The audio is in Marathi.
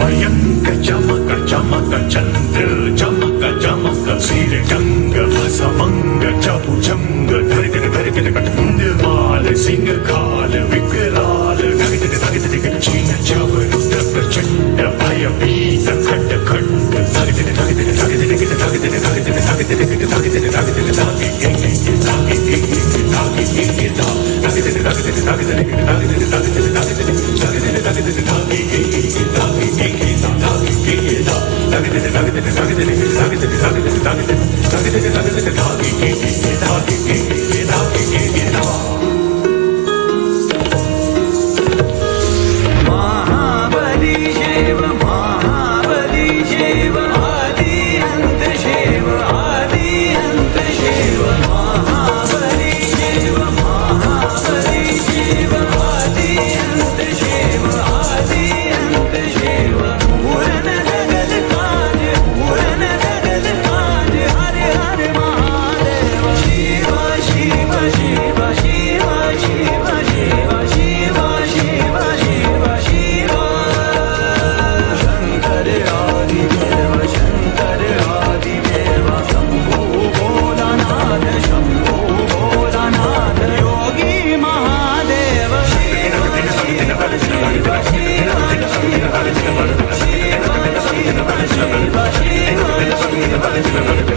मयंक चमक चमक चंद्र चमक चमक श्रीरंग भसमंग चपुचंग धरित धरित कटकुंड माल सिंह खाल विकराल धरित धरित चीन चव रुद्र प्रचंड भयभीत खंड खंड धरित धरित धरित धरित धरित धरित धरित धरित Shiva